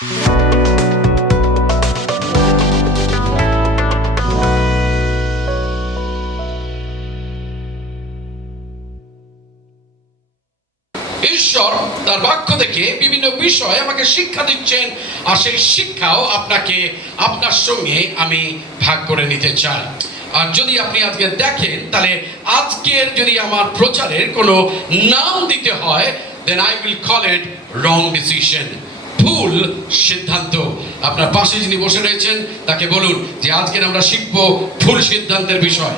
ঈশ্বর তার বাক্য থেকে বিভিন্ন বিষয় আমাকে শিক্ষা দিচ্ছেন, আর সেই শিক্ষাও আপনাকে আপনার সঙ্গে আমি ভাগ করে নিতে চাই। আর যদি আপনি আজকে দেখেন, তাহলে আজকের যদি আমার প্রচারের কোনো নাম দিতে হয়, then I will call it wrong decision, ভুল সিদ্ধান্ত। আপনার পাশে যিনি বসে রয়েছেন তাকে বলুন যে আজকের আমরা শিখব ভুল সিদ্ধান্তের বিষয়।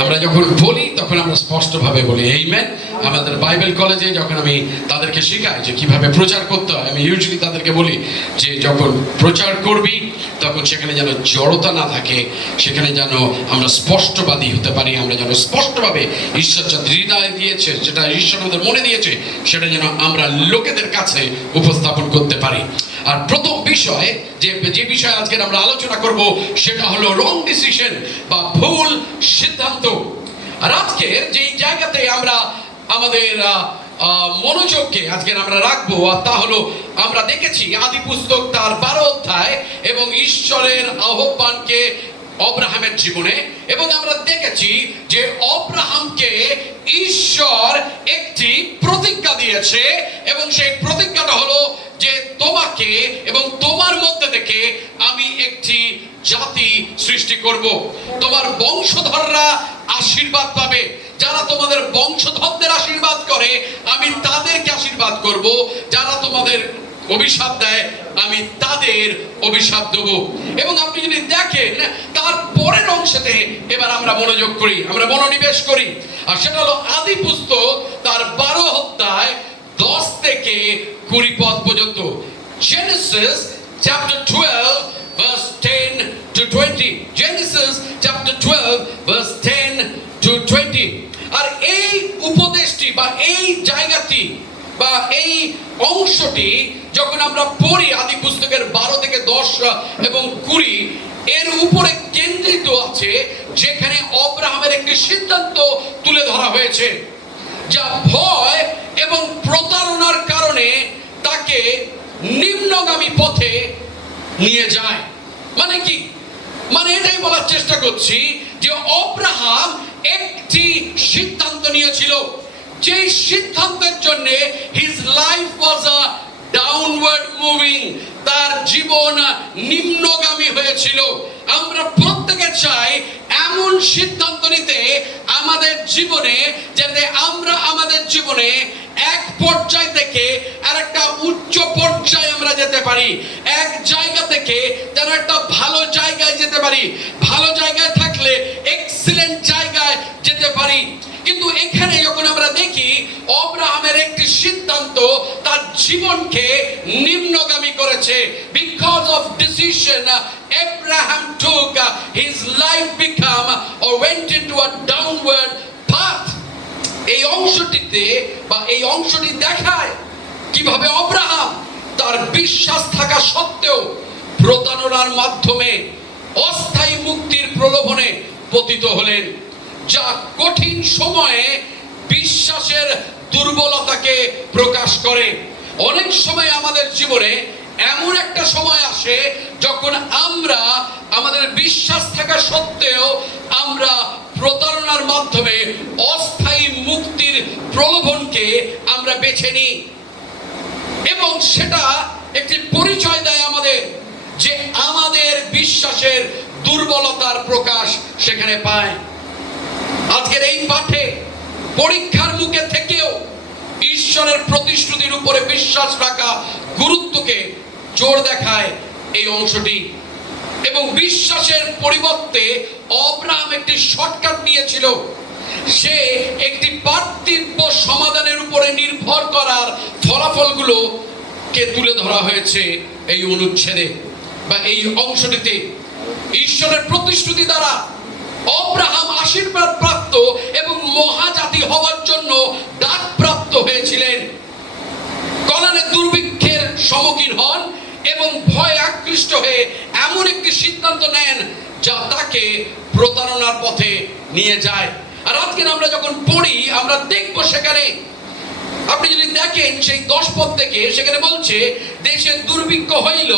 আমরা যখন বলি তখন আমরা স্পষ্টভাবে বলি আমেন। আমাদের বাইবেল কলেজে যখন আমি তাদেরকে শেখাই যে কিভাবে প্রচার করতে হয়, আমি ইউজুয়ালি তাদেরকে বলি যে যখন প্রচার করবি তখন সেখানে যেন জড়তা না থাকে, সেখানে যেন আমরা স্পষ্টবাদী হতে পারি, আমরা যেন স্পষ্টভাবে ঈশ্বর যা হৃদয়ে দিয়েছে, যেটা ঈশ্বর আমাদের মনে দিয়েছে, সেটা যেন আমরা লোকেদের কাছে উপস্থাপন করতে পারি। আর প্রথম বিষয় যে বিষয়ে আজকে আমরা আলোচনা করব সেটা হলো রং ডিসিশন বা ভুল সিদ্ধান্ত। আর আজকে যেই জায়গাতে আমরা আমাদের মনোযোগকে আজকে আমরা রাখবো, আর তা হলো আমরা দেখেছি আদি পুস্তক তার 12 অধ্যায় এবং ঈশ্বরের আহ্বানকে অব্রাহামের জীবনে, এবং আমরা দেখেছি যে অব্রাহামকে ঈশ্বর একটি প্রতিজ্ঞা দিয়েছে, এবং সেই প্রতিজ্ঞাটা হলো যে তোমাকে এবং তোমার মধ্যে থেকে আমি একটি জাতি সৃষ্টি করব, তোমার বংশধররা আশীর্বাদ পাবে, যারা তোমাদের বংশধরদের আশীর্বাদ করে আমি তাদেরকে আশীর্বাদ করব, যারা তোমাদের অভিশাপ দেয় আমি তাদের অভিশাপ দেব। এবং আপনি যদি দেখেন তার পরের অংশতে এবার আমরা মনোযোগ করি, আমরা মনোনিবেশ করি, আর সেটা হলো আদি পুস্তক তার 12 অধ্যায় 10 থেকে 20 পদ পর্যন্ত। Genesis chapter 12 verse 10 to 20. Genesis chapter 12 verse 10 to 20. আর এই উপদেশটি বা এই জায়গাটি বা এই অংশটি যখন আমরা পড়ি আদি পুস্তকের 12 থেকে 10 এবং 20, এর উপরে কেন্দ্রিত আছে, যেখানে অব্রাহামের একটি সিদ্ধান্ত তুলে ধরা হয়েছে যা ভয় এবং প্রতারণার কারণে তাকে নিম্নগামী পথে নিয়ে যায়। মানে কি? মানে এটাই বলার চেষ্টা করছি যে অব্রাহাম একটি সিদ্ধান্ত নিয়েছিল, যে সিদ্ধান্তের জন্য his life was a downward moving, তার জীবন নিম্নগামী হয়েছিল। আমরা প্রত্যেকে চাই এমন সিদ্ধান্ত নিতে আমাদের জীবনে, যাতে আমরা আমাদের জীবনে এক পর্যায় থেকে আরেকটা উচ্চ পর্যায়ে আমরা যেতে পারি, এক জায়গা থেকে যেন একটা ভালো জায়গায় যেতে পারি, ভালো জায়গায় থাকলে এক্সিলেন্ট জায়গায় যেতে পারি। কিন্তু এখানে যখন আমরা দেখি অব্রাহামের একটি সিদ্ধান্ত তার জীবনকে নিম্নগামী করেছে, because of decision Abraham took, his life became or went into a downward path. এই অংশটিতে বা এই অংশটি দেখায় কিভাবে অব্রাহাম তার বিশ্বাস থাকা সত্ত্বেও প্রতারণার মাধ্যমে অস্থায়ী মুক্তির প্রলোভনে পতিত হলেন, যা কঠিন সময়ে বিশ্বাসের দুর্বলতাকে প্রকাশ করে। অনেক সময় আমাদের জীবনে এমন একটা সময় আসে যখন আমরা আমাদের বিশ্বাস থাকা সত্ত্বেও আমরা প্রতারণার মাধ্যমে অস্থায়ী মুক্তির প্রলোভনকে আমরা বেছে নিই, এবং সেটা একটি পরিচয় দেয় আমাদের যে আমাদের বিশ্বাসের দুর্বলতার প্রকাশ সেখানে পায়। আজকের এই পাঠে পরীক্ষার মুখে থেকেও ঈশ্বরের প্রতিশ্রুতির উপরে বিশ্বাস রাখা গুরুত্বকে জোর দেখায় এই অংশটি, এবং বিশ্বাসের পরিবর্তে অব্রাহাম একটি শর্টকাট নিয়েছিল। সে একটি পার্থিব সমাধানের উপরে নির্ভর করার ফলাফলগুলোকে তুলে ধরা হয়েছে এই অনুচ্ছেদে বা এই অংশটিতে। ঈশ্বরের প্রতিশ্রুতি দ্বারা অব্রাহাম আশীর্বাদ প্রাপ্ত এবং মহাজাতি হওয়ার জন্য ডাক প্রাপ্ত হয়েছিলেন। কনানে দুর্ভিক্ষের সম্মুখীন হন এবং ভয়ে আকৃষ্ট হয়ে এমন একটি সিদ্ধান্ত নেন যা তাকে প্রতারণার পথে নিয়ে যায়। আর আজকে আমরা যখন পড়ি আমরা দেখব সেখানে আপনি যদি দেখেন সেই 10 পদ থেকে, সেখানে বলছে দেশে দুর্ভিক্ষ হইল,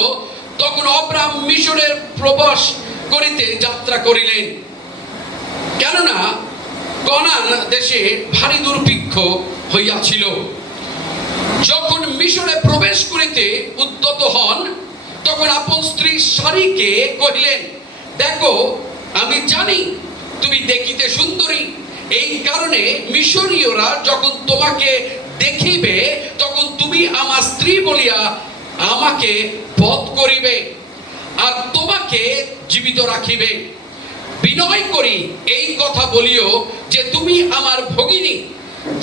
তখন অব্রাহাম মিশরের প্রবাস করিতে যাত্রা করিলেন। কেননা কনান দেশে ভারী দুর্ভিক্ষ হইয়াছিল। যখন মিশরে প্রবেশ করিতে উদ্যত হন, তখন আপন স্ত্রী সারিকে কহিলেন, দেখো আমি জানি তুমি দেখিতে সুন্দরী, এই কারণে মিশরীয়রা যখন তোমাকে দেখিবে তখন তুমি আমার স্ত্রী বলিয়া আমাকে বধ করিবে আর তোমাকে জীবিত রাখিবে। বিনয় করি এই কথা বলিও যে তুমি আমার ভগিনী,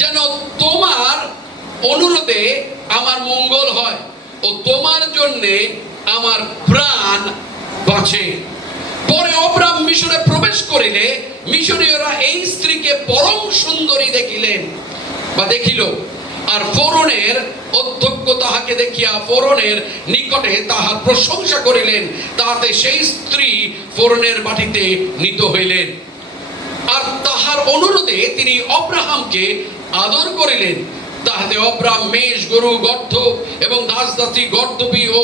যেন তোমার অনুরোধে আমার মঙ্গল হয় ও তোমার জন্যে আমার প্রাণ বাঁচে। পরে অব্রাহাম মিশরে প্রবেশ করিলে মিশরীয়রা এই স্ত্রীকে পরম সুন্দরী দেখিলেন বা দেখিল, আর ফোরনের অধ্যক্ষ তাহাকে দেখিয়া ফোরনের নিকটে তাহার প্রশংসা করিলেন, তাহাতে সেই স্ত্রী ফোরনের বাটিতে নীত হইলেন। আর তাহার অনুরোধে তিনি অব্রাহামকে আদর করিলেন, তাহাতে অব্রাহাম মেষ, গরু, গর্ধ এবং দাসদাসী, গর্দভী ও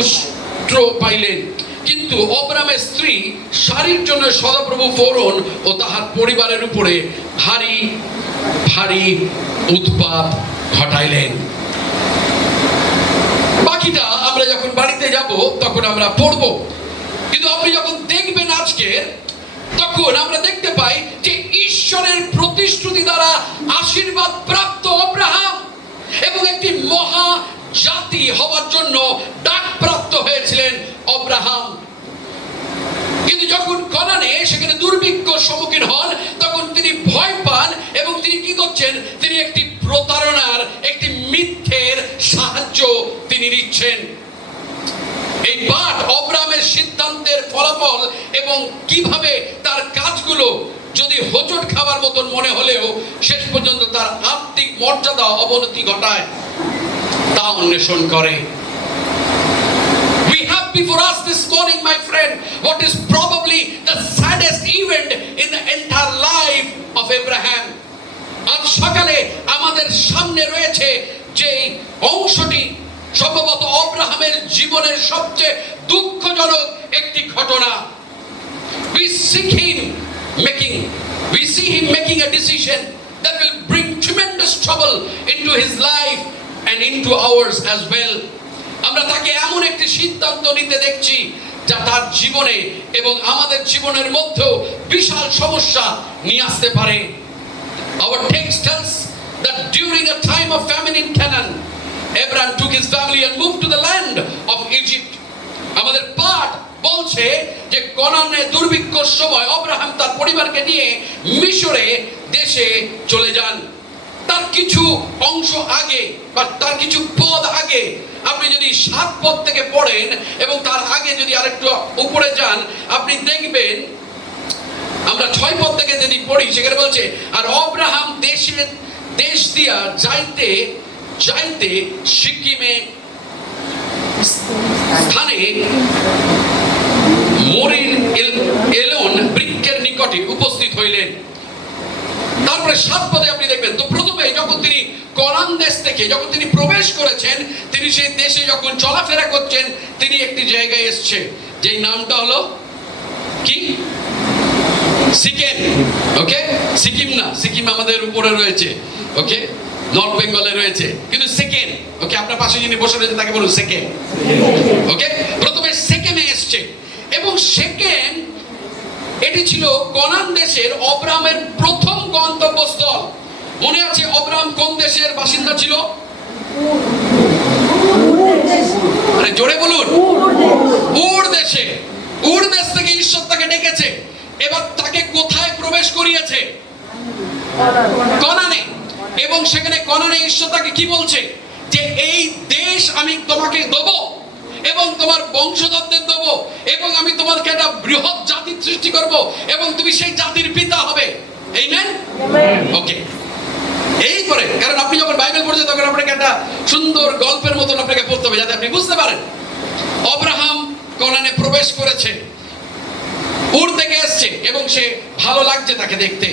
উষ্ট্র পাইলেন। কিন্তু অব্রাহামের স্ত্রী সারির জন্য সদাপ্রভু ফোরন ও তাহার পরিবারের উপরে ভারী ভারী উৎপাত ঘটাইলেন। বাকিটা আমরা যখন বাড়িতে যাব তখন আমরা পড়ব, কিন্তু আপনি যখন দেখবেন আজকে, তখন আমরা দেখতে পাই যে ঈশ্বরের প্রতিশ্রুতি দ্বারা আশীর্বাদ প্রাপ্ত অব্রাহাম এবং একটি মহা জাতি হওয়ার জন্য ডাক প্রাপ্ত হয়েছিলেন অব্রাহাম। কিন্তু যখন কনানে সেখানে দুর্ভিক্ষ সম্মুখীন হন, তখন তিনি ভয় পান এবং তিনি কি করছেন, তিনি একটি প্রতারণার, একটি মিথ্যের সাহায্য তিনি নিচ্ছেন। এই পাঠ অব্রাহামের সিদ্ধান্তের ফলাফল এবং কিভাবে তার কাজগুলো যদি হোঁচট খাবার মতন মনে হলেও শেষ পর্যন্ত তার আত্মিক মর্যাদা অবনতি ঘটায় তা অন্বেষণ করে। We have before us this morning, my friend, what is probably the saddest event in the entire life of Abraham. আজ সকালে আমাদের সামনে রয়েছে যে অংশটি সম্ভবত অব্রাহামের জীবনের সবচেয়ে দুঃখজনক একটি ঘটনা। We see him making a decision that will bring tremendous trouble into his life and into ours as well. আমরা তাকে এমন একটি সিদ্ধান্ত নিতে দেখছি যা তার জীবনে এবং আমাদের জীবনের মধ্যেও বিশাল সমস্যা নিয়ে আসতে পারে। Our text tells that during a time of famine in Canaan, Abraham took his family and moved to the land of Egypt. আমাদের পাঠ বলছে যে কনানে দুর্ভিক্ষর সময় অব্রাহাম তার পরিবারকে নিয়ে মিশরে দেশে চলে যান। তার কিছু অংশ আগে বা তার কিছু পদ আগে আপনি যদি 7 পদ থেকে পড়েন এবং তার আগে যদি আরেকটু উপরে যান, আপনি দেখবেন আমরা 6 পদ থেকে যদি পড়ি, সেখানে বলছে, আর অব্রাহাম দেশ দিয়া যাইতে যাইতে সিকিমে স্থানে মরির এলন বৃক্ষের নিকটে উপস্থিত হইলেন। তারপরে 7 পদে আপনি দেখবেন, তো প্রথমে যখন তিনি কনান দেশ থেকে যখন তিনি প্রবেশ করেছেন, তিনি সেই দেশে যখন চলাফেরা করছেন, তিনি একটি জায়গায় এসছে, যেই নামটা হলো কি, সিকিম। ওকে, সিকিম না, সিকিম আমাদের উপরে রয়েছে, ওকে, নর্থ বেঙ্গলে রয়েছে, কিন্তু সিকিম। ওকে, আপনার পাশে যিনি বসে রয়েছে তাকে বলুন সিকিম। ওকে, প্রথমে সিকিমে এসছে এবং সিকিম এটি ছিল কনান দেশের অব্রাহামের প্রথম গন্তব্যস্থল। মনে আছে অব্রাহাম কোন দেশের বাসিন্দা ছিল? আরে জোরে বলুন, উর দেশে। উর দেশ থেকে ঈশ্বর তাকে ডেকেছে, এবার তাকে কোথায় প্রবেশ করিয়েছে? কনানে। এবং সেখানে কনানে ঈশ্বর তাকে কি বলছে, যে এই দেশ আমি তোমাকে দেবো এবং তোমার বংশধরদের দেবো এবং আমি তোমাকে একটা বৃহৎ জাতি সৃষ্টি করব এবং তুমি সেই জাতির পিতা হবে। আমেন। ওকে, এই করে, কারণ আপনি যখন বাইবেল পড়ছেন তখন আপনাকে একটা সুন্দর গল্পের মতন আপনাকে পড়তে হবে, যাতে আপনি বুঝতে পারেন অব্রাহাম কনানে প্রবেশ করেছে, উর থেকে এসছে এবং সে ভালো লাগছে তাকে দেখতে।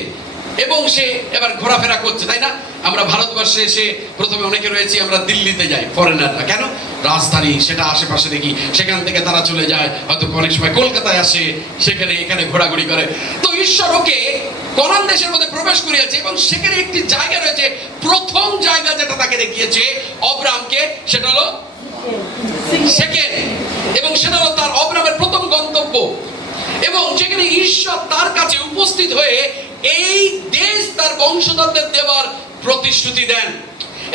এবং সে এবার ঘোরাফেরা করছে, তাই না? আমরা ভারতবর্ষে এসে প্রথমে অনেকে রয়েছি, আমরা দিল্লিতে যাই ফরেনাররা, কেন? রাজধানী, সেটা আশেপাশে দেখি, সেখান থেকে তারা চলে যায়, হয়তো অনেক সময় কলকাতায় আসে, সেখানে এখানে ঘোরাঘুরি করে। তো ঈশ্বর ওকে কনান দেশের মধ্যে প্রবেশ করিয়েছে এবং সেখানে একটি জায়গা রয়েছে, প্রথম জায়গা যেটা তাকে দেখিয়েছে অব্রাহামকে, সেটা হলো সেকেন্ড, এবং সেটা হলো তার অব্রাহামের প্রথম গন্তব্য, এবং যেখানে ঈশ্বর তার কাছে উপস্থিত হয়ে এই দেশ তার বংশধরদের দেওয়ার প্রতিশ্রুতি দেন।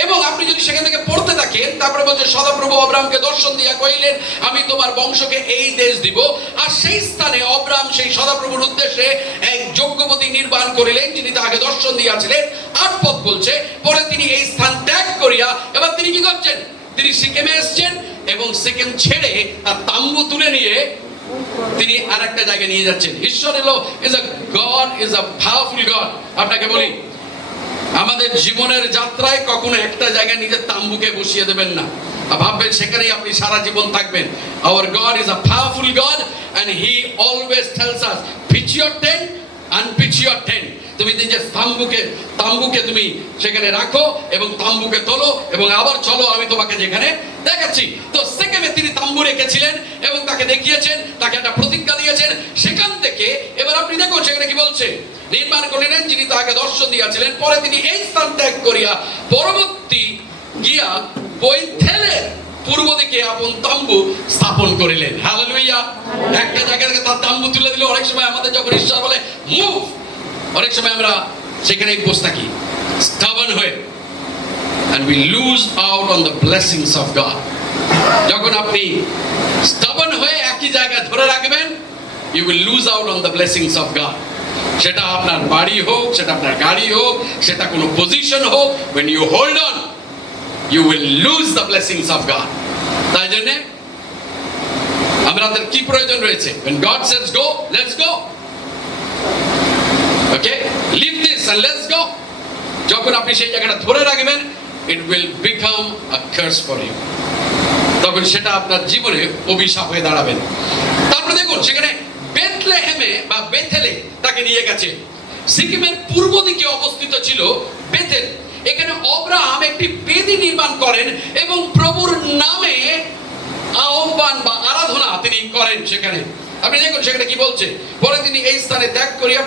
এবং আপনি যদি সেখান থেকে পড়তে থাকেন, তারপরে বলছে সদাপ্রভু অব্রাহামকে দর্শন দিয়া কহিলেন, আমি তোমার বংশকে এই দেশ দিব। আর সেই স্থানে অব্রাহাম সেই সদাপ্রভুর উদ্দেশ্যে এক যজ্ঞপতি নির্মাণ করিলেন, যিনি তাকে দর্শন দিয়াছিলেন। 8 পদ বলছে, পরে তিনি এই স্থান ত্যাগ করিয়া এবার তিনি কি করছেন? তিনি সিকেমে এসছেন এবং সিকেম ছেড়ে তার তাম্বু তুলে নিয়ে তিনি আরেকটা জায়গায় নিয়ে যাচ্ছেন। ঈশ্বর হলো is a god, is a powerful god. আপনাকে বলি, আমাদের জীবনের যাত্রায় কখনো একটা জায়গায় নিজের তাম্বুকে বসিয়ে দেবেন না, ভাববেন সেখানেই আপনি সারা জীবন থাকবেন। Our God is a powerful God and he always tells us, pitch your tent, unpitch your tent. তুমি নিজের তাম্বুকে তুমি সেখানে রাখো এবং তাম্বুকে তোলো এবং আবার চলো, আমি তোমাকে যেখানে দেখাচ্ছি। তো সেকেমে তিনি তাম্বু রেখেছিলেন এবং তাকে দেখিয়েছেন, তাকে একটা প্রতিজ্ঞা দিয়েছেন। সেখান থেকে এবার আপনি দেখুন সেখানে কি বলছে, নির্মাণ করিলেন যিনি তাকে দর্শন দিয়েছিলেন। পরে তিনি এই স্থান ত্যাগ করিয়া পরবর্তী গিয়া বৈথেলের পূর্ব দিকে আপন তাম্বু স্থাপন করিলেন। হালেলুয়া। একটা জায়গা থেকে তার তাম্বু তুলে দিল। অনেক সময় আমাদের যখন ঈশ্বর বলে মুভ, অনেক সময় আমরা সেখানেই বসে থাকি stubborn হয়ে, and we lose out on the blessings of God. যখন আপনি stubborn হয়ে একই জায়গায় ধরে রাখবেন, you will lose out on the blessings of God. সেটা আপনার বাড়ি হোক, সেটা আপনার গাড়ি হোক, সেটা কোনো পজিশন হোক, when you hold on, you will lose the blessings of God. তাই জন্য আমাদের কি প্রয়োজন রয়েছে? When God says go, let's go. Okay, leave this and let's go. যখন আপনি সেই জায়গাটা ধরে রাখবেন, it will become a curse for you. তখন সেটা আপনার জীবনে অভিশাপ হয়ে দাঁড়াবে। তারপরে দেখুন সেখানে বেথলেহেমে বা বেথেলে তাকে নিয়ে গেছে। সিকিমের পূর্ব দিকে অবস্থিত ছিল বেথেল। এখানে অব্রাহাম একটি বেদি নির্মাণ করেন এবং প্রভুর নামে আহ্বান বা আরাধনা তিনি করেন সেখানে। আপনি দেখুন সেখানে কি বলছে, পরে তিনি এই স্থানে ত্যাগ করিয়া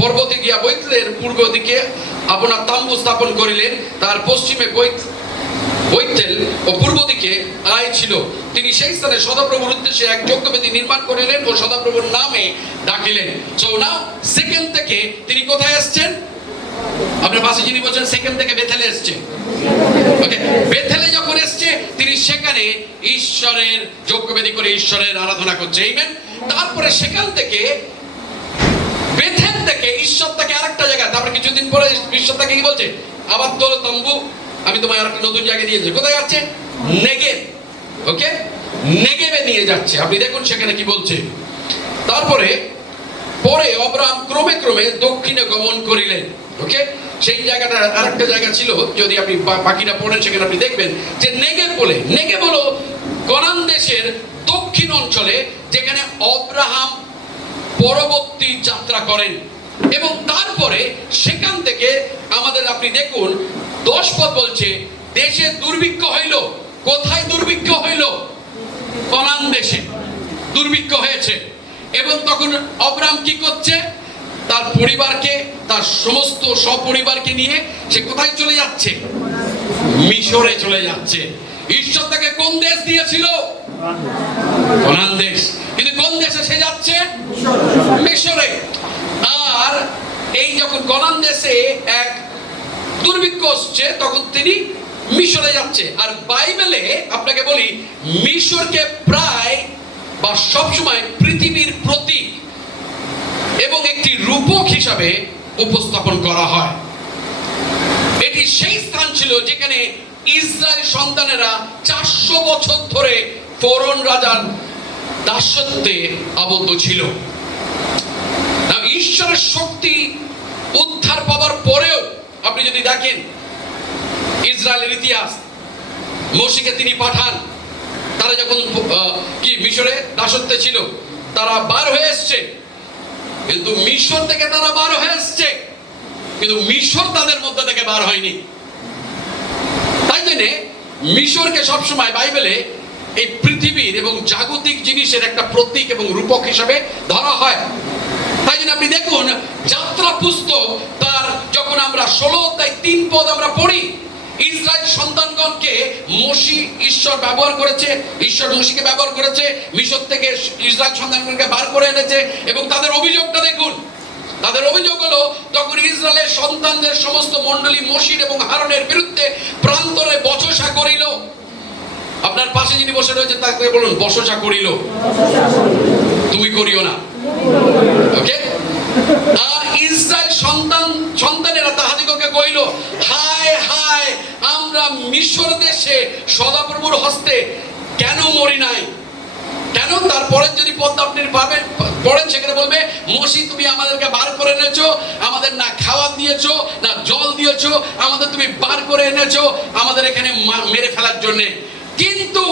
পর্বতে গিয়া বৈতলের পূর্ব দিকে আপনার তাম্বু স্থাপন করিলেন। তার পশ্চিমে বৈতেল ও পূর্ব দিকে আয় ছিল। তিনি সেই স্থানে সদাপ্রভুর উদ্দেশ্যে এক যজ্ঞবেদী নির্মাণ করিলেন ও সদাপ্রভুর নামে ডাকিলেন। সো নাও সেকেন্ড থেকে তিনি কোথায় আসছেন? আপনার পাশে যিনি বলছেন সেকেন্ড থেকে বেথেলে এসছে। ওকে, বেথেলে যখন এসছে তিনি সেখানে ঈশ্বরের যজ্ঞবেদী করে ঈশ্বরের আরাধনা করছে। আমেন। তারপরে সেখান থেকে বেথেল থেকে ঈশ্বর তাকে আরেকটা জায়গায়, তারপরে কিছুদিন পরে ঈশ্বর তাকে কি বলছে, আবার তোলো তাম্বু, আমি তোমায় আরেকটা নতুন জায়গায় নিয়ে যাচ্ছি। কোথায় যাচ্ছে? নেগেব। ওকে, নেগেবে নিয়ে যাচ্ছে। আপনি দেখুন সেখানে কি বলছে। তারপরে পরে অব্রাহাম ক্রমে ক্রমে দক্ষিণে গমন করিলেন। ওকে, সেই জায়গাটা আরেকটা জায়গা ছিল, যদি আপনি বাকিটা পড়েন সেখানে আপনি দেখবেন যে নেগেব বলে, নেগেব হলো কনান দেশের দক্ষিণ অঞ্চলে, যেখানে অব্রাহাম পরবর্তী যাত্রা করেন। এবং তারপরে সেখান থেকে আমাদের আপনি দেখুন 10 পদ বলছে দেশে দুর্ভিক্ষ হইল। কোথায় দুর্ভিক্ষ হইল? কনান দেশে দুর্ভিক্ষ হয়েছে। এবং তখন অব্রাহাম কি করছে? তার পরিবারকে, তার সমস্ত সপরিবারকে নিয়ে সে কোথায় চলে যাচ্ছে? মিশরে চলে যাচ্ছে। ঈশ্বর তাকে কোন দেশ দিয়েছিল? কনান দেশ। কিন্তু কোন দেশে সে যাচ্ছে? মিশরে। আর এই যখন কনান দেশে এক দুর্ভিক্ষ আসছে, তখন তিনি মিশরে যাচ্ছে। আর বাইবেলে আপনাকে বলি, মিশরকে প্রায় বা সবসময় পৃথিবীর প্রতীক এবং একটি রূপক হিসাবে উপস্থাপন করা হয়। এটি সেই স্থান ছিল যেখানে ইসরায়েল সন্তানেরা 400 বছর ধরে ফরৌন রাজার দাসত্বে আবদ্ধ ছিল। ঈশ্বরের শক্তি উদ্ধার পাওয়ার পরেও আপনি যদি দেখেন ইসরায়েলের ইতিহাস, মোশিকে তিনি পাঠান, তারা যখন কি মিশরে দাসত্বে ছিল, তারা বার হয়ে এসছে। কিন্তু মিশর থেকে তারা বার হয়ে এসছে, কিন্তু মিশর তাদের মধ্যে থেকে বার হয়নি। তাই জন্য মিশরকে সবসময় বাইবেলে এই পৃথিবীর এবং জাগতিক জিনিসের একটা প্রতীক এবং রূপক হিসাবে ধরা হয়। তাই জন্য আপনি দেখুন যাত্রা পুস্তক তার যখন আমরা 16 অধ্যায় 3 পদ আমরা পড়ি, ইসরায়েল সন্তানগণকে মসি ঈশ্বর ব্যবহার করেছে, ঈশ্বর মসিকে ব্যবহার করেছে, মিশর থেকে ইসরায়েল সন্তানগণকে বার করে এনেছে। এবং তাদের অভিযোগটা দেখুন, তাদের অভিযোগ হলো তখন ইসরায়েলের সন্তানদের সমস্ত মণ্ডলী মসির এবং হারনের বিরুদ্ধে প্রান্তরে বচসা করিল। আপনার পাশে যিনি বসে রয়েছে তাকে বলুন বচসা করিল, তুমি করিও না। ওকে? আর ইসরায়েল সন্তানেরা তাহাদিগকে কইল, হায় হায়, আমরা মিশর দেশে সদাপ্রভুর হস্তে কেন মরি নাই। কেন? তারপরে যদি পদ আপনি পাবেন পড়েন, সেখানে বলবে মসি তুমি আমাদেরকে বার করে এনেছো, আমাদের না খাওয়া দিয়েছো না জল দিয়েছো, আমাদের তুমি বার করে এনেছো আমাদের এখানে মেরে ফেলার জন্য। কিন্তু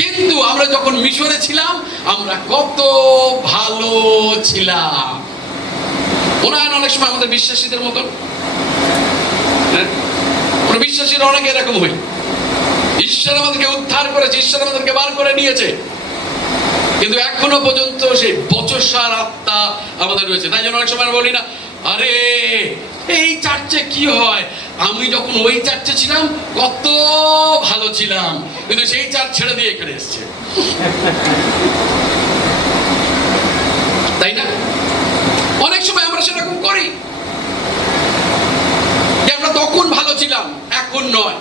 কিন্তু আমরা যখন মিশরে ছিলাম আমরা কত ভালো ছিলাম। মনে হয় অনেক সময় আমাদের বিশ্বাসীদের মতন, বিশ্বাসীরা অনেকে এরকম হয়, ঈশ্বর আমাদেরকে উদ্ধার করেছে, ঈশ্বর আমাদেরকে বার করে নিয়েছে, কিন্তু এখনো পর্যন্ত সেই বচসার আত্মা আমাদের রয়েছে। তাই জন্য অনেক সময় বলি না, আরে এই চার্চে কি হয়, আমি যখন ওই চার্চে ছিলাম কত ভালো ছিলাম, কিন্তু সেই চার্চ ছেড়ে দিয়ে এখানে এসছে। তাই না? অনেক সময় আমরা সেরকম করি যে আমরা তখন ভালো ছিলাম, এখন নয়।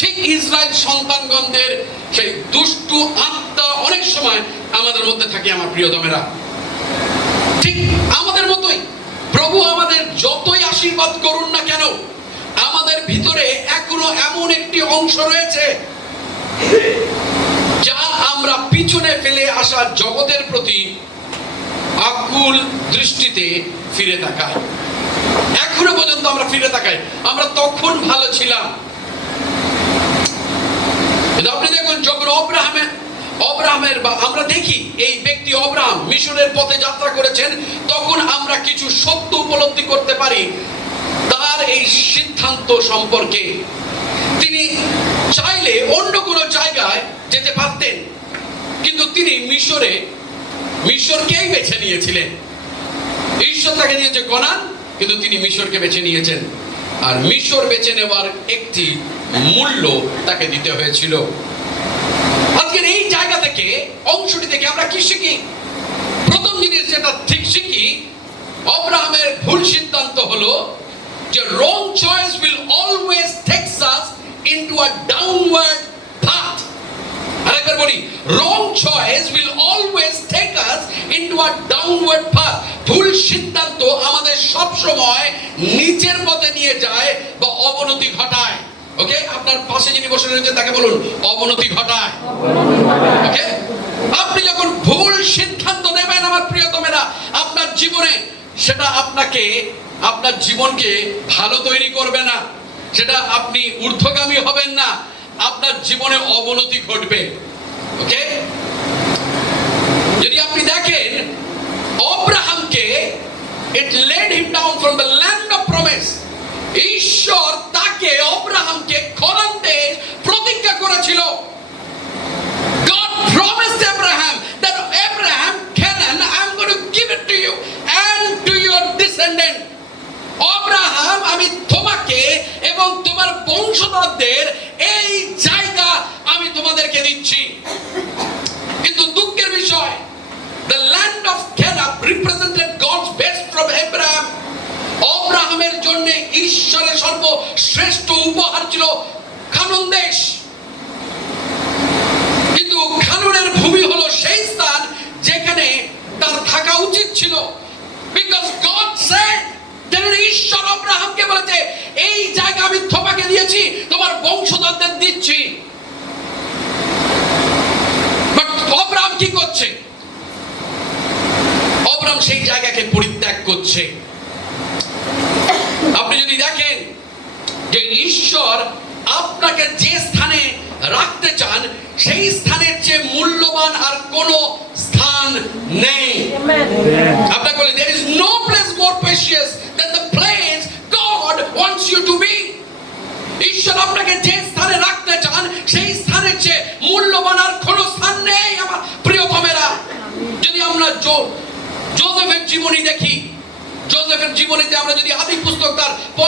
ঠিক ইসরায়েল সন্তানগণদের সেই দুষ্টু আত্মা অনেক সময় আমাদের মধ্যে থাকে আমার প্রিয়তমেরা। ঠিক আমাদের মতোই প্রভু আমাদের যতই আশীর্বাদ করুন না কেন, আমাদের ভিতরে এখনো এমন একটি অংশ রয়েছে যা আমরা পিছনে ফেলে আসা জগতের প্রতি আকুল দৃষ্টিতে ফিরে তাকাই। এখনো পর্যন্ত আমরা ফিরে তাকাই, আমরা তখন ভালো ছিলাম। আপনি দেখুন যখন অব্রাহামের বা আমরা দেখি এই ব্যক্তি অব্রাহাম মিশরের পথে যাত্রা করেছেন, তখন আমরা কিছু সত্য উপলব্ধি করতে পারি তার এই সিদ্ধান্ত সম্পর্কে। তিনি চাইলে অন্য কোনো জায়গায় যেতে পারতেন, কিন্তু তিনি মিশরকেই বেছে নিয়েছিলেন। ঈশ্বর তাকে দিয়েছে কনান, কিন্তু তিনি মিশরকে বেছে নিয়েছেন। আর মিশর বেছে নেওয়ার একটি মূল্য তাকে দিতে হয়েছিল। আজকের এই জায়গা থেকে, অংশটি থেকে আমরা কি শিখি? প্রথম জিনিস যেটা ঠিক শিখি, অব্রাহামের ভুল সিদ্ধান্ত হলো যে wrong choice will always takes us into a downward path। আরেকবার বলি, wrong choice will always take us into a downward path। ভুল সিদ্ধান্ত আমাদের সব সময় নিচের পথে নিয়ে যায় বা অবনতি ঘটায়। ওকে? আপনার পাশে যিনি বসে রয়েছেন তাকে বলুন অবনতি ঘটায়। ওকে? আপনি যখন ভুল সিদ্ধান্ত নেবেন আমার প্রিয়তমেরা আপনার জীবনে, সেটা আপনার জীবনকে ভালো তৈরি করবে না, সেটা আপনি ঊর্ধ্বগামী হবেন না, আপনার জীবনে অবনতি ঘটবে। ওকে? যদি আপনি দেখেন অব্রাহামকে, it led him down from the land of promise। ঈশ্বর তাকে অব্রাহামকে খনান দেশ প্রতিজ্ঞা করেছিল। God promised Abraham that Abraham, Canaan, I'm going to give it to you and to your descendant। Abraham, আমি তোমাকে এবং তোমার বংশধরদের এই জায়গা আমি তোমাদেরকে দিচ্ছি। কিন্তু দুঃখের বিষয়, the land of Canaan represented God's best from Abraham। অব্রাহামের জন্য ঈশ্বরের সর্বশ্রেষ্ঠ উপহার ছিল কানান দেশ। কিন্তু কানানের ভূমি হলো সেই স্থান যেখানে তার থাকা উচিত ছিল। Because God said, ঈশ্বর অব্রাহামকে বলেছে এই জায়গা আমি তোমাকে দিয়েছি, তোমার বংশধরদের দিচ্ছি। বাট অব্রাহাম কি করছে? অব্রাহাম সেই জায়গাকে পরিত্যাগ করছে। আপনি যদি দেখেন যে ঈশ্বর আপনাকে যে স্থানে রাখতে চান, সেই স্থানের চেয়ে মূল্যবান আর কোনো স্থান নেই। আপনাকে বলে there is no place more precious than the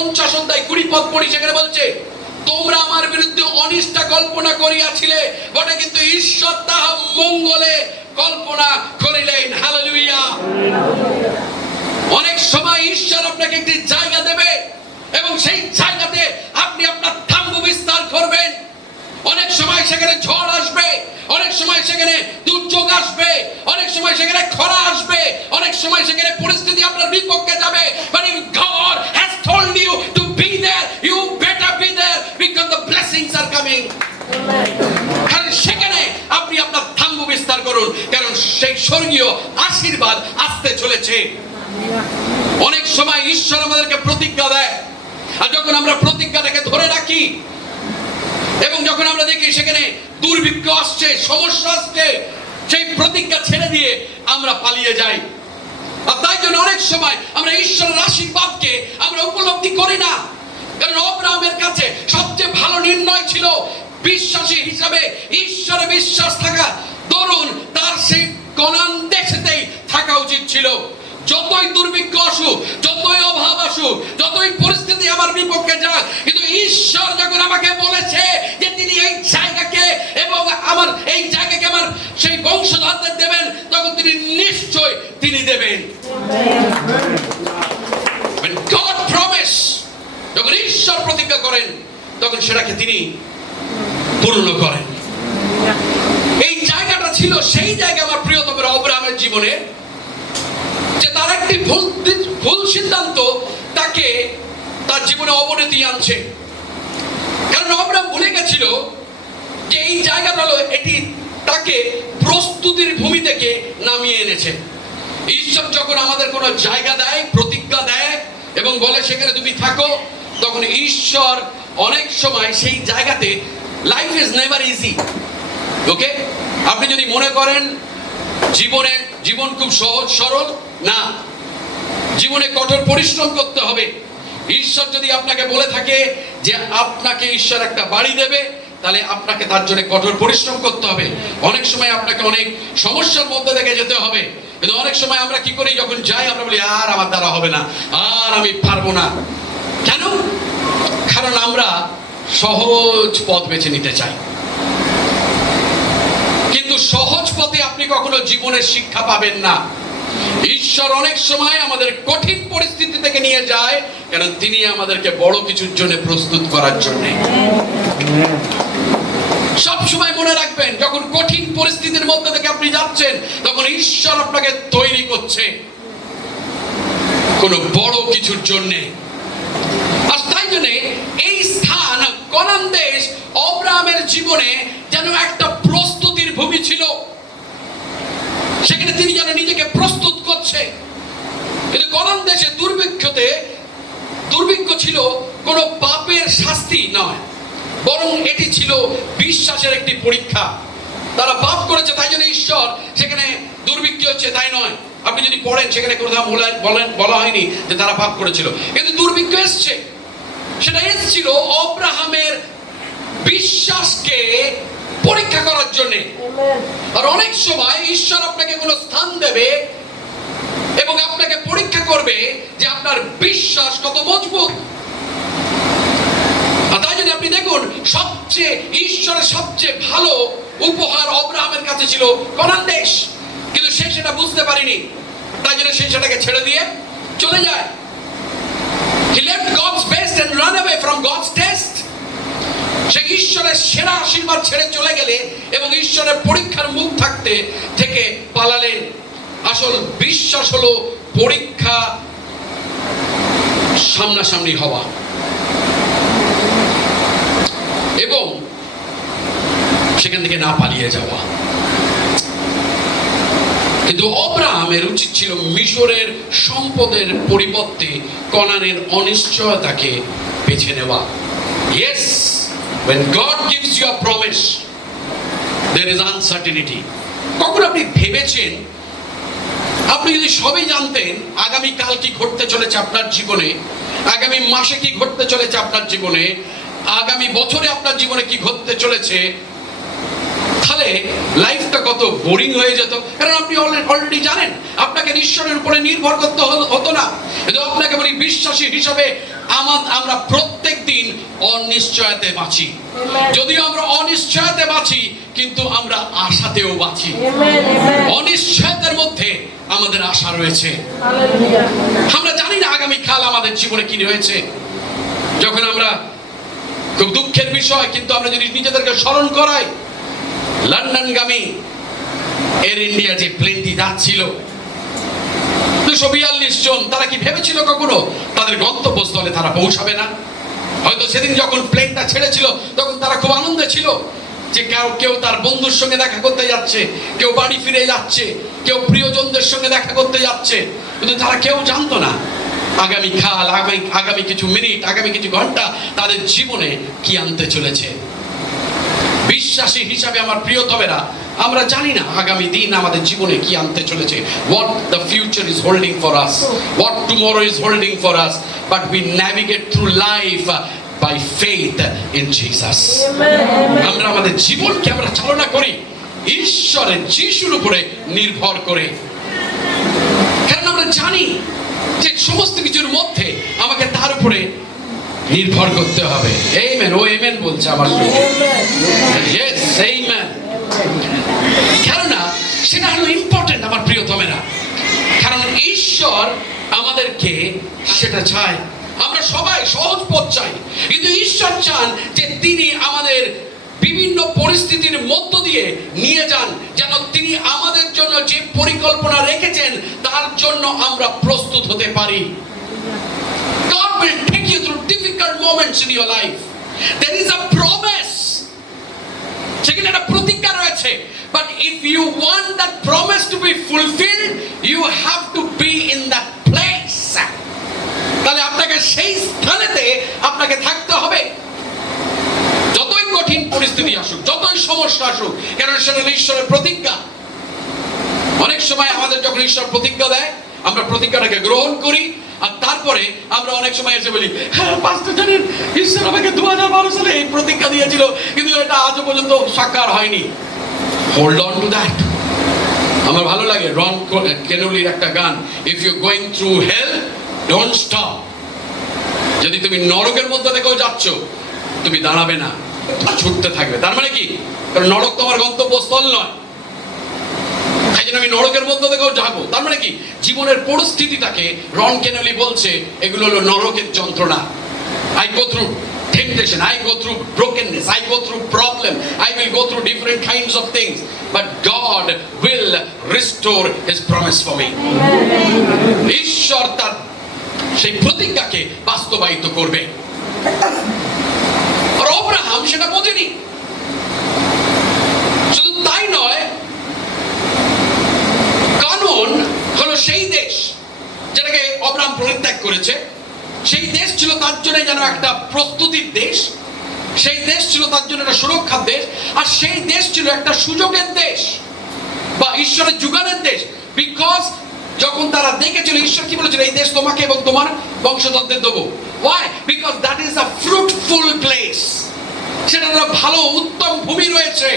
50 অধ্যায় 20 পদ পড়ি, সেখানে বলছে তোমরা আমার বিরুদ্ধে অনিষ্টা কল্পনা করিয়াছিলে, বটে কিন্তু ঈশ্বর তাহা মঙ্গলে কল্পনা করিলেন। হালেলুয়া। অনেক সময় ঈশ্বর আপনাকে একটি জায়গা দেবে এবং সেই জায়গাতে আপনি আপনার থাম্বু বিস্তার করবেন। অনেক সময় সেখানে ঝড় আসবে, অনেক সময় সেখানে দুর্যোগ আসবে, অনেক সময় সেখানে খরা আসবে, অনেক সময় সেখানে পরিস্থিতি আপনার বিপক্ষে যাবে। But if God has told you to be there, you better be there because the blessings are coming. কারণ সেখানে আপনি আপনার থাম্বু বিস্তার করুন, কারণ সেই স্বর্গীয় আশীর্বাদ আসতে চলেছে। অনেক সময় ঈশ্বর আমাদেরকে প্রতিজ্ঞা দেয়, আর যখন আমরা প্রতিজ্ঞাটাকে ধরে রাখি এবং যখন আমরা দেখি সেখানে দুর্ভিক্ষ আসছে, সমস্যা আসছে, সেই প্রতিজ্ঞা ছেড়ে দিয়ে আমরা পালিয়ে যাই। আর তাই জন্য অনেক সময় আমরা ঈশ্বরের আশীর্বাদকে আমরা উপলব্ধি করি না। কারণ আব্রাহামের কাছে সবচেয়ে ভালো নির্ণয় ছিল বিশ্বাসী হিসাবে ঈশ্বরে বিশ্বাস থাকা। ধরুন তার সেই কনান দেশেতেই থাকা উচিত ছিল। যতই দুর্ভিক্ষ আসুক, যতই অভাব আসুক, যতই পরিস্থিতি আমার বিপক্ষে যাক, কিন্তু ঈশ্বর যখন আমাকে বলেছে যে তিনি এই জায়গাকে এবং আমার এই জায়গাকে আমার সেই বংশধরদের দেবেন, তখন তিনি নিশ্চয় তিনি দেবেন। When God promise, যখন ঈশ্বর প্রতিজ্ঞা করেন তখন সেটাকে তিনি পূর্ণ করেন। এই জায়গাটা ছিল সেই জায়গা আমার প্রিয়তম আব্রাহামের জীবনে, যে তার একটি ভুল সিদ্ধান্ত তাকে তার জীবনে অবনতি আনছে। কারণ আব্রাহাম ভুলে গেছিল যে এই জায়গাটা হলো এটি তাকে প্রস্তুতির ভূমি থেকে নামিয়ে এনেছে। ঈশ্বর যখন আমাদের কোনো জায়গা দেয়, প্রতিজ্ঞা দেয় এবং বলে সেখানে তুমি থাকো, তখন ঈশ্বর অনেক সময় সেই জায়গাতে, লাইফ ইজ নেভার ইজি। ওকে, আপনি যদি মনে করেন জীবন খুব সহজ সরল, না, জীবনে কঠোর পরিশ্রম করতে হবে। ঈশ্বর যদি আপনাকে বলে থাকে যে আপনাকে ঈশ্বর একটা বাড়ি দেবে, তাহলে আপনাকে তার জন্য কঠোর পরিশ্রম করতে হবে। অনেক সময় আপনাকে অনেক সমস্যার মধ্যে থেকে যেতে হবে। কিন্তু অনেক সময় আমরা কি করি, যখন যাই আমরা বলি আর আমার দ্বারা হবে না, আর আমি পারবো না। কেন? কারণ আমরা সহজ পথ বেছে নিতে চাই। কিন্তু সহজ পথে আপনি কখনো জীবনের শিক্ষা পাবেন না। ঈশ্বর অনেক সময় আমাদের কঠিন পরিস্থিতি থেকে নিয়ে যায়, কারণ তিনি আমাদেরকে বড় কিছুর জন্য প্রস্তুত করার জন্য। সব সময় মনে রাখবেন, যখন কঠিন পরিস্থিতির মধ্যে থেকে আপনি যাচ্ছেন, তখন ঈশ্বর আপনাকে তৈরি করছে কোনো বড় কিছুর জন্য। আর তাই জন্য এই স্থান কনান দেশ আব্রাহামের জীবনে যেন একটা প্রস্তুতির ভূমি ছিল। সেখানে তিনি যেন নিজেকে প্রস্তুত করছে। কিন্তু কনান দেশে দুর্ভিক্ষ ছিল কোনো পাপের শাস্তি নয়, বরং এটি ছিল বিশ্বাসের একটি পরীক্ষা। তারা পাপ করেছে, তাই জন্য ঈশ্বর সেখানে দুর্ভিক্ষ হচ্ছে, তাই নয়। আপনি যদি পড়েন সেখানে কোথাও বলা হয়নি যে তারা পাপ করেছিল, কিন্তু দুর্ভিক্ষ এসছে। সেটা এসেছিল আব্রাহামের বিশ্বাসকে পরীক্ষা করার জন্য। আর অনেক সময় ঈশ্বর আপনাকে কোনো স্থান দেবে এবং আপনাকে পরীক্ষা করবে যে আপনার বিশ্বাস কত মজবুত। আর তাই জন্য আপনি দেখুন, ঈশ্বরের সবচেয়ে ভালো উপহার আব্রাহামের কাছে ছিল কনান দেশ, কিন্তু সে সেটা বুঝতে পারেনি। তাই জন্য সে সেটাকে ছেড়ে দিয়ে চলে যায়। He left God's best and ran away from God's test. সে ঈশ্বরের সেরা আশীর্বাদ ছেড়ে চলে গেলে এবং ঈশ্বরের পরীক্ষার মুখ থাকতে থেকে পালালেন। আসল বিশ্বাস হলো পরীক্ষা সামনাসামনি হওয়া এবং সেখান থেকে না পালিয়ে যাওয়া। কিন্তু আব্রাহামের উচিত ছিল মিশরের সম্পদের পরিবর্তে কনানের অনিশ্চয়তাকে বেছে নেওয়া। Yes, when God gives you a promise, there is uncertainty. কখন আপনি ভেবেছেন, আপনি যদি সবই জানতেন আগামী কাল কি ঘটতে চলেছে আপনার জীবনে, আগামী মাসে কি ঘটতে চলেছে আপনার জীবনে, আগামী বছরে আপনার জীবনে কি ঘটতে চলেছে, তাহলে লাইফটা কত বোরিং হয়ে যেত, কারণ আপনি অলরেডি জানেন আপনাকে ঈশ্বরের উপরে নির্ভর করতে হতো না। কিন্তু আপনাকে বলি, বিশ্বাসী হিসাবে আমরা প্রত্যেক দিন অনিশ্চয়তাতে বাঁচি। যদিও আমরা অনিশ্চয়তাতে বাঁচি, কিন্তু আমরা আশাতেও বাঁচি। অনিশ্চয়তার মধ্যে আমাদের আশা রয়েছে। আমরা জানি না আগামীকাল আমাদের জীবনে কি রয়েছে। যখন আমরা, খুব দুঃখের বিষয়, কিন্তু আমরা যদি নিজেদেরকে স্মরণ করাই, লন্ডনগামী এয়ার ইন্ডিয়া যে প্লেনটি যাচ্ছিল, 242 জন, তারা কি ভেবেছিল কখনো তাদের গন্তব্যস্থলে তারা পৌঁছাবে না? হয়তো সেদিন যখন প্লেনটা ছেড়েছিল তখন তারা খুব আনন্দে ছিল যে কেউ তার বন্ধুর সঙ্গে দেখা করতে যাচ্ছে, কেউ বাড়ি ফিরে যাচ্ছে, কেউ প্রিয়জনদের সঙ্গে দেখা করতে যাচ্ছে। কিন্তু তারা কেউ জানতো না আগামীকাল, আগামী কিছু মিনিট, আগামী কিছু ঘন্টা তাদের জীবনে কি আনতে চলেছে। বিশ্বাসী হিসাবে আমার প্রিয়তমেরা, আমরা জানি না আগামী দিন আমাদের জীবনে কি আনতে চলেছে। what the future is holding for us, what tomorrow is holding for us, but we navigate through life by faith in Jesus. আমরা আমাদের জীবনকে আমরা চালনা করি ঈশ্বরের যিশুর উপরে নির্ভর করে, কারণ আমরা জানি যে সমস্ত কিছুর মধ্যে আমাকে তার উপরে নির্ভর করতে হবে। আমেন। ও আমেন বলছে আমার সঙ্গে। Yes, amen. কেননা সেটা হলো ইম্পর্টেন্ট আমার প্রিয়তমেরা, কারণ ঈশ্বর আমাদেরকে সেটা চায়। আমরা সবাই সহজ পথ চাই, কিন্তু ঈশ্বর চান যে তিনি আমাদের বিভিন্ন পরিস্থিতির মধ্য দিয়ে নিয়ে যান, যেন তিনি আমাদের জন্য যে পরিকল্পনা রেখেছেন তার জন্য আমরা প্রস্তুত হতে পারি। God will take you through difficult moments in your life. There is a promise. সেখানে একটা প্রতিজ্ঞা রয়েছে, but if you want that promise to be fulfilled, you have to be in that place. তাহলে আপনাকে সেই স্থানেতে আপনাকে থাকতে হবে। যতই কঠিন পরিস্থিতি আসুক, যতই সমস্যা আসুক, কারণ সেটা ঈশ্বরের প্রতিজ্ঞা। অনেক সময় আমাদের যখন ঈশ্বর প্রতিজ্ঞা দেয়, আমরা প্রতিজ্ঞাটাকে গ্রহণ করি, আর তারপরে আমরা অনেক সময় এসে বলি, হ্যাঁ পাস্টর জানেন, ঈশ্বর আমাকে 2012 সালে এই প্রতিজ্ঞা দিয়েছিল, কিন্তু এটা আজও পর্যন্ত সাকার হয়নি। Hold on to that. আমার ভালো লাগে রন কেনলির একটা গান, if you going through hell don't stop. যদি তুমি নরকের মধ্যে থেকেও যাচ্ছ, তুমি দাঁড়াবে না, ছুটতে থাকবে। তার মানে কি? কারণ নরক তোমার গন্তব্যস্থল নয়। আমি নরকের মধ্যে থেকেও যাবো, তার মানে কি? জীবনের পরিস্থিতিটাকে রন কেনেলি বলছে এগুলো হলো নরকের যন্ত্রণা। I go through temptation, I go through brokenness, I go through problem, I will go through different kinds of things, but God will restore His promise for me. ঈশ্বর তার সেই প্রতিজ্ঞাকে বাস্তবায়িত করবে। আর আব্রাহাম সেটা বোঝেনি। শুধু তাই নয়, কানান হলো সেই দেশ যেটাকে আব্রাহাম পরিত্যাগ করেছে। সেই দেশ ছিল তার জন্য যেন একটা প্রস্তুতির দেশ, সেই দেশ ছিল তার জন্য একটা সুরক্ষার দেশ, আর সেই দেশ ছিল একটা সুযোগের দেশ বা ঈশ্বরের যুগানের দেশ। বিকজ যখন তারা দেখেছিল, ঈশ্বর কি বলেছিল, এই দেশ তোমাকে এবং তোমার বংশধরদের দেবো। Why? Because that is a fruitful place. সেটা একটা ভালো উত্তম ভূমি রয়েছে।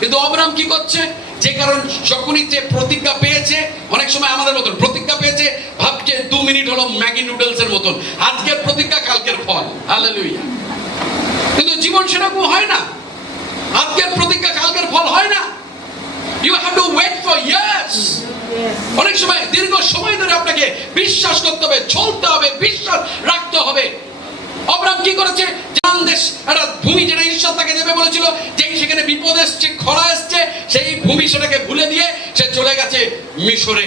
কিন্তু আব্রাহাম কি করছে? যে কারণ যখনই যে প্রতিজ্ঞা পেয়েছে, অনেক সময় আমাদের মতন প্রতিজ্ঞা পেয়েছে, ভাবছে 2 মিনিট হলো ম্যাগি নুডলস এর মতন, আজকের প্রতিজ্ঞা কালকের ফল। হালেলুয়া। কিন্তু জীবন সেরকম হয় না। আজকের প্রতিজ্ঞা কালকের ফল হয় না। You have to wait for years. অনেক সময় দীর্ঘ সময় ধরে আপনাকে বিশ্বাস করতে হবে, চলতে হবে, বিশ্বাস রাখতে হবে। আব্রাহাম কি করেছে? জানান দেশ, একটা ভূমি যেটা ঈশ্বর তাকে দেবে বলেছিল, যেই সেখানে বিপদ এসছে, খরা এসছে, সেই ভূমি সেটাকে ভুলে দিয়ে সে চলে গেছে মিশরে।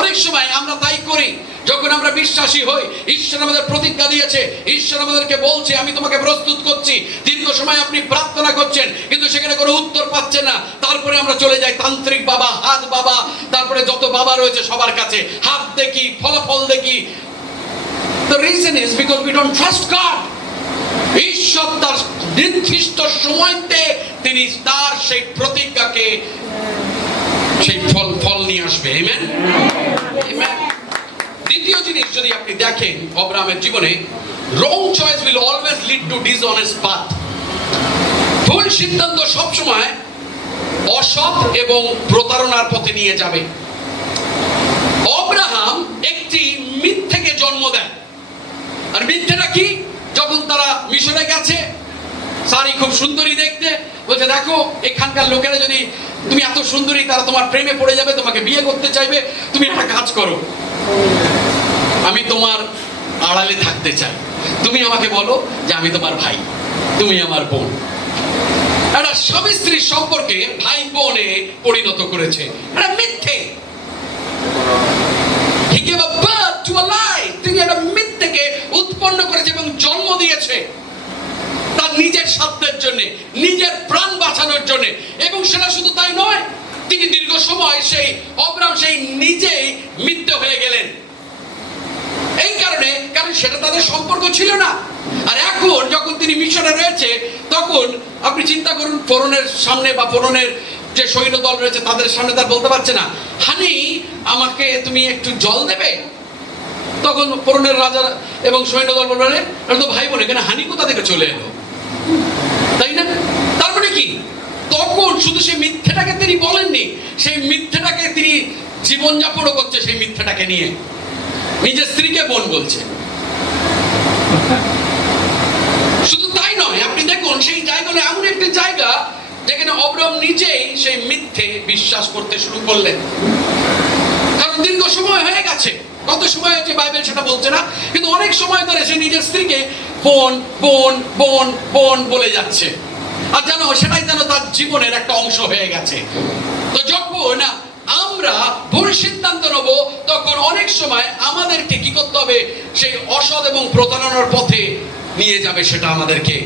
অনেক সময় আমরা তাই করি। যখন আমরা বিশ্বাসী হই, ঈশ্বর আমাদের প্রতিজ্ঞা দিয়েছে, ঈশ্বর আমাদেরকে বলছে আমি তোমাকে প্রস্তুত করছি। দীর্ঘ সময় আপনি প্রার্থনা করছেন, কিন্তু সেখানে কোনো উত্তর পাচ্ছেন না। তারপরে আমরা চলে যাই তান্ত্রিক বাবা, হাত বাবা, তারপরে যত বাবা রয়েছে সবার কাছে হাত দেখি, ফলাফল দেখি। The reason is because we don't trust God. ঈশ্বর তার নির্দিষ্ট সময়তে তিনি তার সেই প্রতিজ্ঞাকে সেই ফল নিয়ে আসবে। Amen, amen. দ্বিতীয় জিনিস যদি আপনি দেখেন আব্রাহামের জীবনে, wrong choice will always lead to dishonest path. ভুল সিদ্ধান্ত সবসময় অসৎ এবং প্রতারণার পথে নিয়ে যাবে। আব্রাহাম একটি মিথ্যেকে জন্ম দেয়। আর মিথ্যেটা কি? যখন তারা মিশরে গেছে, সারি খুব সুন্দরী দেখতে, বলছে দেখো এখানকার লোকেরা যদি, তুমি এত সুন্দরী, তারা তোমার প্রেমে পড়ে যাবে, তোমাকে বিয়ে করতে চাইবে, তুমি একটা কাজ করো, আমি তোমার আড়ালে থাকতে চাই, তুমি আমাকে বলো যে আমি তোমার ভাই, তুমি আমার বোন। একটা স্বামী স্ত্রীর সম্পর্কে ভাই বোনে পরিণত করেছে। এটা মিথ্যে। He gave a birth to a lie. তিনি একটা মিথ্যেকে উৎপন্ন করেছে এবং জন্ম দিয়েছে তার নিজের স্বার্থের জন্য, নিজের প্রাণ বাঁচানোর জন্য। এবং সেটা শুধু তাই নয়, তিনি দীর্ঘ সময় আব্রাহাম নিজেই মিথ্যে হয়ে গেলেন। এই কারণে, কারণ সেটা তাদের সম্পর্ক ছিল না। আর এখন যখন তিনি মিশরে রয়েছে, তখন আপনি চিন্তা করুন, ফরনের সামনে বা ফরনের যে সৈন্য দল রয়েছে তাদের সামনে তার বলতে পারছে না, হানি আমাকে তুমি একটু জল দেবে। তখন ফরনের রাজা এবং সৈন্য দল বলবে, তো ভাই বোন, এখানে হানি কোথা থেকে চলে এলো, তাই না? তার মানে কি, তখন শুধু সেই মিথ্যেটাকে তিনি বলেননি, সেই মিথ্যেটাকে তিনি জীবনযাপনও করছে, সেই মিথ্যেটাকে নিয়ে নিজের স্ত্রীকে বোন বলছে। শুধু তাই নয়, আপনি দেখুন সেই জায়গাগুলো এমন একটি জায়গা যেখানে আব্রাহাম নিজেই সেই মিথ্যে বিশ্বাস করতে শুরু করলেন। কারণ দীর্ঘ সময় হয়ে গেছে, কত সময় হয়েছে বাইবেল সেটা বলছে না, কিন্তু অনেক সময় ধরে সে নিজের স্ত্রীকে বোন বোন বোন বোন বলে যাচ্ছে। আর জানো, সেটাই যেন তার জীবনের একটা অংশ হয়ে গেছে। তো যখন আমরা ভুল সিদ্ধান্ত নেব, তখন অনেক সময় আমাদেরকে কি করতে হবে, সেই অসৎ এবং প্রতারণার পথে নিয়ে যাবে সেটা আমাদেরকে।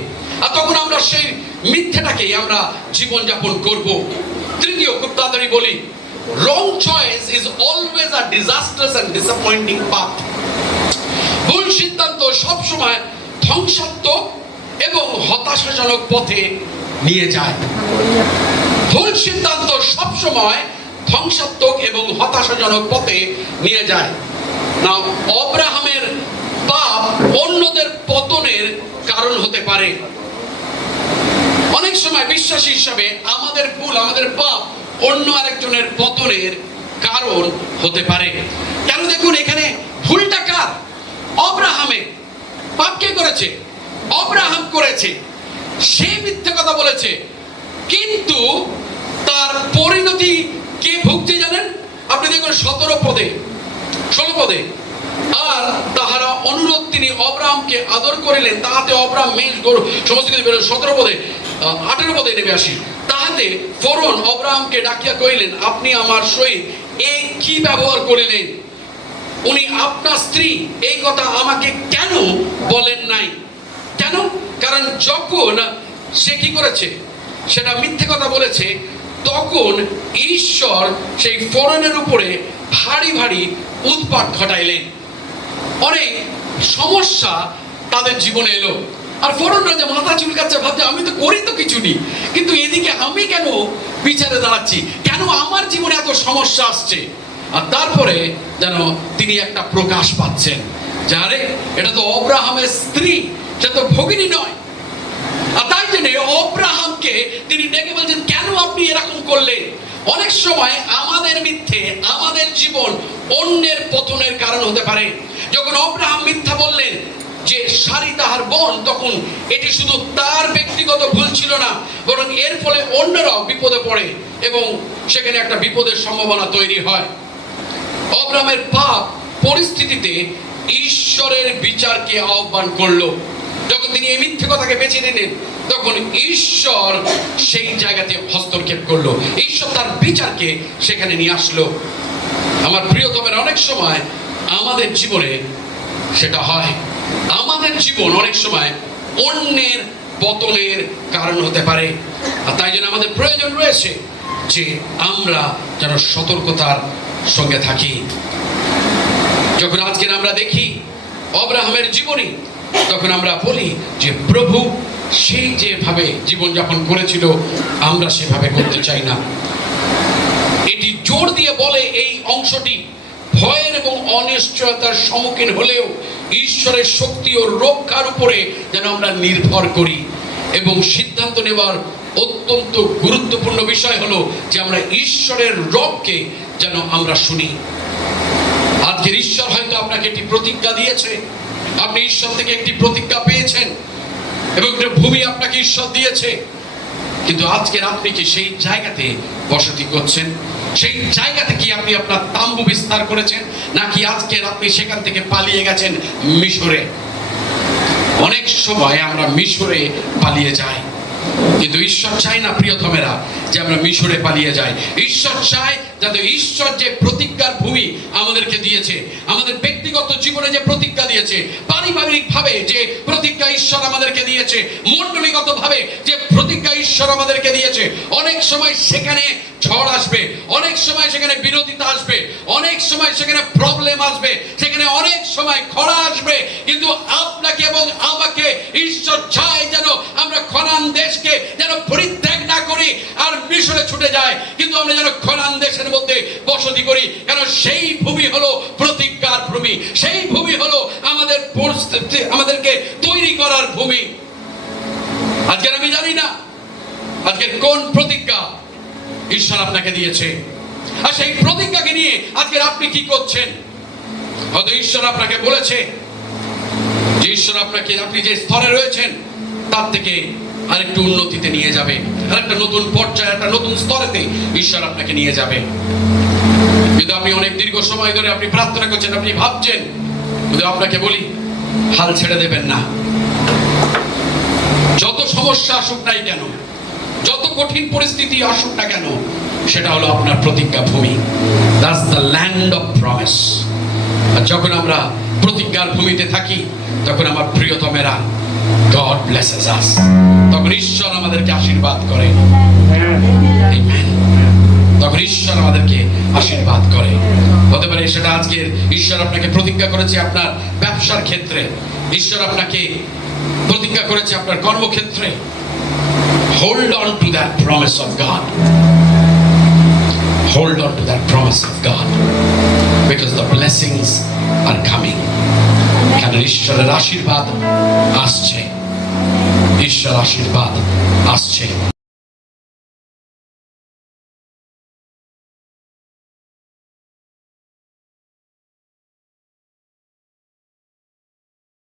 আর তখন আমরা সেই মিথ্যেটাকেই আমরা জীবনযাপন করব। তৃতীয়, খুব তাড়াতাড়ি বলি, wrong choice is always a disastrous and disappointing path. ভুল সিদ্ধান্ত সব সময় ধ্বংসাত্মক এবং হতাশাজনক পথে নিয়ে যায়। ভুল সিদ্ধান্ত সব সময় ধ্বংসাত্মক এবং হতাশাজনক পথে নিয়ে যায়। না, আব্রাহামের পাপ অন্যদের পতনের কারণ হতে পারে। অনেক সময় বিশ্বাসী হিসাবে আমাদের ভুল, আমাদের পাপ অন্য আরেকজনের পতনের কারণ হতে পারে। কেন? দেখুন, এখানে ভুলটা কার? আব্রাহামের। পাপ কে করেছে? আব্রাহাম করেছে। সে মিথ্যে কথা বলেছে, কিন্তু তার পরিণতি কে ভুগছে জানেন? আপনি দেখুন 17 পদে 16 পদে, আর তাহারা অনুরোধ তিনি আব্রাহামকে আদর করিলেন, তাহাতে আব্রাহাম মেষ গরু সমস্ত কিছু বেরোল। 17 পদে 18 পদে নেমে আসি। তাহাতে ফরন আব্রাহামকে ডাকিয়া কহিলেন, আপনি আমার সহিত এই কি ব্যবহার করিলেন? উনি আপনার স্ত্রী এই কথা আমাকে কেন বলেন নাই? কেন? কারণ যখন সে কি করেছে, সেটা মিথ্যে কথা বলেছে, তখন ঈশ্বর সেই ফরনের উপরে ভারী ভারী উৎপাত ঘটাইলেন। অনেক সমস্যা তাদের জীবনে এলো। আর ফরনরা যে মাথা চুলকাচ্ছে, ভাবছে আমি তো করি তো কিছু নেই, কিন্তু এদিকে আমি কেন বিচারে দাঁড়াচ্ছি, কেন আমার জীবনে এত সমস্যা আসছে? আর তারপরে যেন তিনি একটা প্রকাশ পাচ্ছেন, যারে এটা তো আব্রাহামের স্ত্রী, সে তো ভগিনী নয়। আর তাই জন্য আব্রাহামকে তিনি ডেকে বলছেন, কেন আপনি এরকম করলেন? অনেক সময় আমাদের মিথ্যে, আমাদের জীবন অন্যের পতনের কারণ হতে পারে। যখন আব্রাহাম মিথ্যা বললেন যে সারি তাহার বোন, তখন এটি শুধু তার ব্যক্তিগত ভুল ছিল না, বরং এর ফলে অন্যরাও বিপদে পড়ে এবং সেখানে একটা বিপদের সম্ভাবনা তৈরি হয়। আব্রাহামের পাপ পরিস্থিতিতে ঈশ্বরের বিচারকে আহ্বান করলো। যখন তিনি এই মিথ্যে কথাকে বেছে নিলেন, তখন ঈশ্বর সেই জায়গাতে হস্তক্ষেপ করলো। ঈশ্বর তার বিচারকে সেখানে নিয়ে আসলো। আমার প্রিয়তমের, অনেক সময় আমাদের জীবনে সেটা হয়। আমাদের জীবন অনেক সময় অন্যের পতনের কারণ হতে পারে। আর তাই জন্য আমাদের প্রয়োজন রয়েছে যে আমরা যেন সতর্কতার সঙ্গে থাকি। যখন আজকে আমরা দেখি আব্রাহামের জীবনী, তখন আমরা বলি যে প্রভু সেই যেভাবে জীবনযাপন করেছিল, আমরা সেভাবে করতে চাই না। এটি জোর দিয়ে বলে এই অংশটি, ভয়ের এবং অনিশ্চয়তার সম্মুখীন হলেও ঈশ্বরের শক্তি ও রক্ষার উপরে যেন আমরা নির্ভর করি এবং সিদ্ধান্ত নেওয়ার অত্যন্ত গুরুত্বপূর্ণ বিষয় হলো যে আমরা ঈশ্বরের রবকে যেন আমরা শুনি। আজকের ঈশ্বর হয়তো আপনাকে একটি প্রতিজ্ঞা দিয়েছে, আপনি ঈশ্বর থেকে একটি প্রতিজ্ঞা পেয়েছেন এবং একটা ভূমি আপনাকে ঈশ্বর দিয়েছে, কিন্তু আজকের আপনি কি সেই জায়গাতে বসতি করছেন? সেই জায়গাতে কি আপনি আপনার তাম্বু বিস্তার করেছেন, নাকি আজকের আপনি সেখান থেকে পালিয়ে গেছেন মিশরে? অনেক সময় আমরা মিশরে পালিয়ে যাই, কিন্তু ঈশ্বর চায় না প্রিয়তমেরা যে আমরা মিশরে পালিয়ে যাই। ঈশ্বর চায় যাতে ঈশ্বর যে প্রতিজ্ঞার ভূমি আমাদেরকে দিয়েছে, আমাদের ব্যক্তিগত জীবনে যে প্রতিজ্ঞা দিয়েছে, পারিবারিক ভাবে যে প্রতিজ্ঞা ঈশ্বর আমাদেরকে দিয়েছে, মণ্ডলীগত ভাবে যে প্রতিজ্ঞা ঈশ্বর আমাদেরকে দিয়েছে, অনেক সময় সেখানে ঝড় আসবে, অনেক সময় সেখানে বিরোধিতা আসবে, অনেক সময় সেখানে প্রবলেম আসবে, সেখানে অনেক সময় খরা আসবে, কিন্তু আপনাকে এবং আমাকে ঈশ্বর চায় যেন আমরা খনান দেশকে যেন পরিত্যাগ না করি আর মিশরে ছুটে যায়, কিন্তু আমরা যেন খনান দেশের মধ্যে বসতি করি। কারণ সেই ভূমি হলো প্রতিজ্ঞার ভূমি, সেই ভূমি হলো আমাদের পরিস্থিতি, আমাদেরকে তৈরি করার ভূমি। আজকের আমি জানি না আজকের কোন প্রতিজ্ঞা ঈশ্বর আপনাকে দিয়েছে, আর সেই প্রতিজ্ঞাকে নিয়ে আজকের আপনি কি করছেন? হয়তো ঈশ্বর আপনাকে বলেছে যে ঈশ্বর আপনাকে, আপনি যে স্তরে রয়েছেন তার থেকে আরেকটু উন্নতিতে নিয়ে যাবে, আরেকটা নতুন পর্যায়ে, একটা নতুন স্তরেতে ঈশ্বর আপনাকে নিয়ে যাবে। কিন্তু আপনি অনেক দীর্ঘ সময় ধরে আপনি প্রার্থনা করছেন, আপনি ভাবছেন, কিন্তু আপনাকে বলি হাল ছেড়ে দেবেন না। যত সমস্যা আসুক নাই কেন, যত কঠিন পরিস্থিতি আসুক না কেন, সেটা হলো আপনার প্রতিজ্ঞা ভূমি। That's the land of promise. আর যখন আমরা প্রতিজ্ঞার ভূমিতে থাকি, তখন আমার প্রিয়তমেরা, গড ব্লেসেস আস, তখন ঈশ্বর আমাদেরকে আশীর্বাদ করে। আমেন। তখন ঈশ্বর আমাদেরকে আশীর্বাদ করে। হতে পারে সেটা আজকের ঈশ্বর আপনাকে প্রতিজ্ঞা করেছে আপনার ব্যবসার ক্ষেত্রে, ঈশ্বর আপনাকে প্রতিজ্ঞা করেছে আপনার কর্মক্ষেত্রে। Hold on to that promise of God. Hold on to that promise of God, because the blessings are coming. কারণ ঈশ্বরের আশীর্বাদ আসছে, ঈশ্বর আশীর্বাদ আসছে।